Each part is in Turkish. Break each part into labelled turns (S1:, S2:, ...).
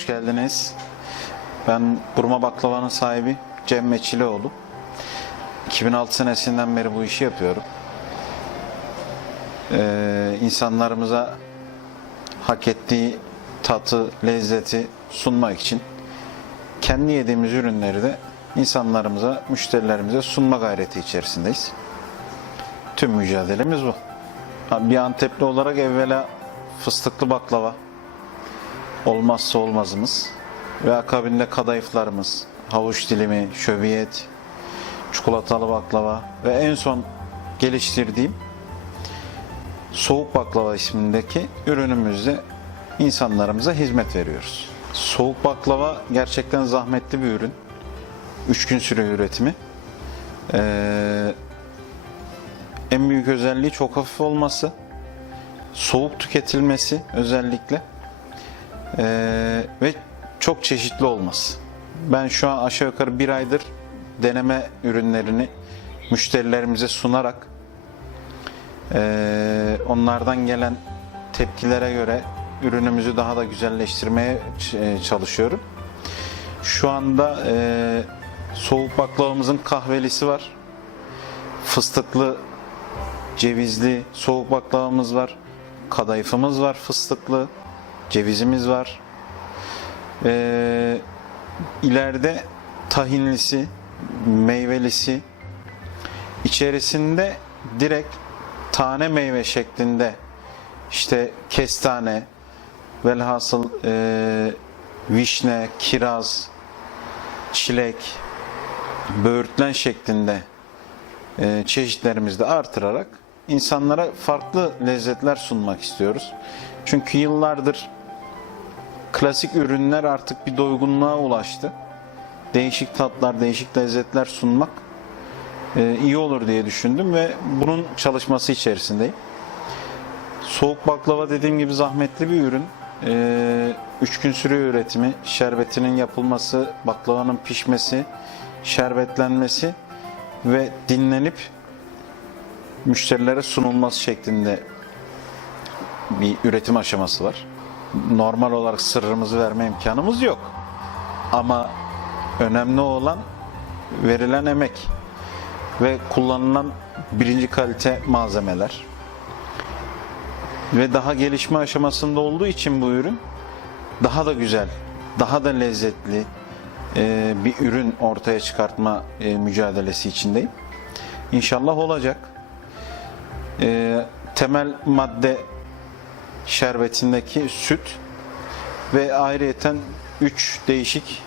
S1: hoş geldiniz. Ben Burma Baklava'nın sahibi Cem Meçilioğlu. 2006 senesinden beri bu işi yapıyorum. Ee, insanlarımıza hak ettiği tatı, lezzeti sunmak için kendi yediğimiz ürünleri de insanlarımıza, müşterilerimize sunma gayreti içerisindeyiz. Tüm mücadelemiz bu. Bir Antepli olarak evvela fıstıklı baklava olmazsa olmazımız ve akabinde kadayıflarımız, havuç dilimi, şöbiyet, çikolatalı baklava ve en son geliştirdiğim soğuk baklava ismindeki ürünümüzde insanlarımıza hizmet veriyoruz. Soğuk baklava gerçekten zahmetli bir ürün. 3 gün sürüyor üretimi. Ee, en büyük özelliği çok hafif olması, soğuk tüketilmesi özellikle ee, ve çok çeşitli olması. Ben şu an aşağı yukarı bir aydır deneme ürünlerini müşterilerimize sunarak ee, onlardan gelen tepkilere göre ürünümüzü daha da güzelleştirmeye e, çalışıyorum. Şu anda e, soğuk baklavamızın kahvelisi var. Fıstıklı, cevizli soğuk baklavamız var. Kadayıfımız var fıstıklı. Cevizimiz var. Ee, ileride tahinlisi, meyvelisi, içerisinde direkt tane meyve şeklinde işte kestane, velhasıl e, vişne, kiraz, çilek, böğürtlen şeklinde e, çeşitlerimizi de artırarak insanlara farklı lezzetler sunmak istiyoruz. Çünkü yıllardır klasik ürünler artık bir doygunluğa ulaştı. Değişik tatlar, değişik lezzetler sunmak e, iyi olur diye düşündüm ve bunun çalışması içerisindeyim. Soğuk baklava dediğim gibi zahmetli bir ürün. 3 gün sürüyor üretimi. Şerbetinin yapılması, baklavanın pişmesi, şerbetlenmesi ve dinlenip müşterilere sunulması şeklinde bir üretim aşaması var. Normal olarak sırrımızı verme imkanımız yok. Ama önemli olan verilen emek ve kullanılan birinci kalite malzemeler. Ve daha gelişme aşamasında olduğu için bu ürün daha da güzel, daha da lezzetli e, bir ürün ortaya çıkartma e, mücadelesi içindeyim. İnşallah olacak. E, temel madde şerbetindeki süt ve ayrıyeten 3 değişik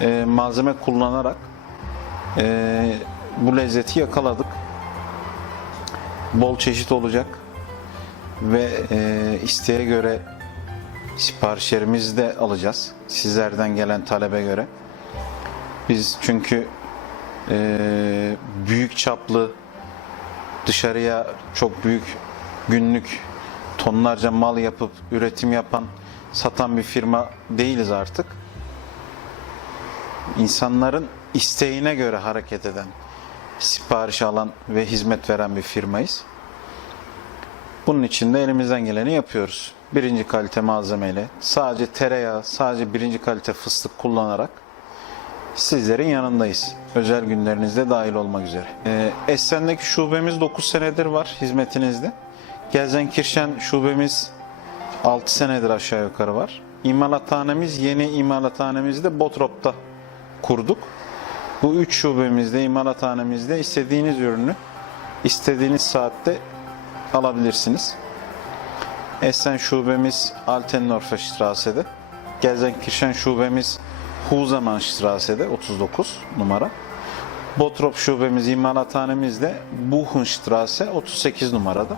S1: e, malzeme kullanarak e, bu lezzeti yakaladık. Bol çeşit olacak ve e, isteğe göre siparişlerimizi de alacağız. Sizlerden gelen talebe göre. Biz çünkü e, büyük çaplı dışarıya çok büyük günlük tonlarca mal yapıp üretim yapan satan bir firma değiliz artık. İnsanların isteğine göre hareket eden, sipariş alan ve hizmet veren bir firmayız. Bunun için de elimizden geleni yapıyoruz. Birinci kalite malzemeyle, sadece tereyağı, sadece birinci kalite fıstık kullanarak sizlerin yanındayız. Özel günlerinizde dahil olmak üzere. Ee, Essen'deki şubemiz 9 senedir var hizmetinizde. Gelsenkirchen şubemiz 6 senedir aşağı yukarı var. İmalathanemiz, yeni imalathanemizi de Botrop'ta kurduk. Bu üç şubemizde, imalathanemizde istediğiniz ürünü istediğiniz saatte alabilirsiniz. Essen şubemiz Altennorfer Strasse'de. Gelsenkirchen şubemiz Husemann Strasse'de 39 numara. Botrop şubemiz, imalathanemiz de Buchenstrasse 38 numarada.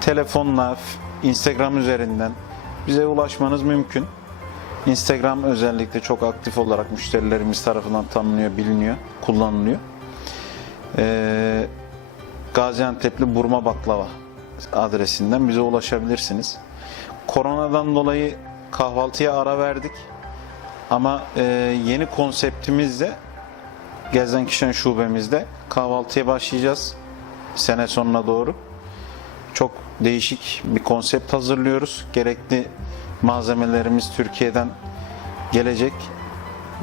S1: Telefonla, Instagram üzerinden bize ulaşmanız mümkün. Instagram özellikle çok aktif olarak müşterilerimiz tarafından tanınıyor, biliniyor, kullanılıyor. Ee, Gaziantep'li Burma Baklava adresinden bize ulaşabilirsiniz. Koronadan dolayı kahvaltıya ara verdik. Ama e, yeni konseptimizle Gelsenkirchen şubemizde kahvaltıya başlayacağız sene sonuna doğru. Çok değişik bir konsept hazırlıyoruz. Gerekli malzemelerimiz Türkiye'den gelecek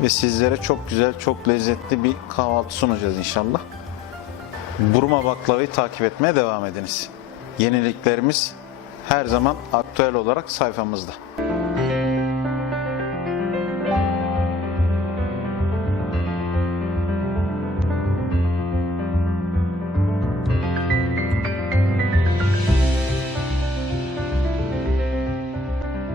S1: ve sizlere çok güzel, çok lezzetli bir kahvaltı sunacağız inşallah. Burma baklavayı takip etmeye devam ediniz. Yeniliklerimiz her zaman aktüel olarak sayfamızda.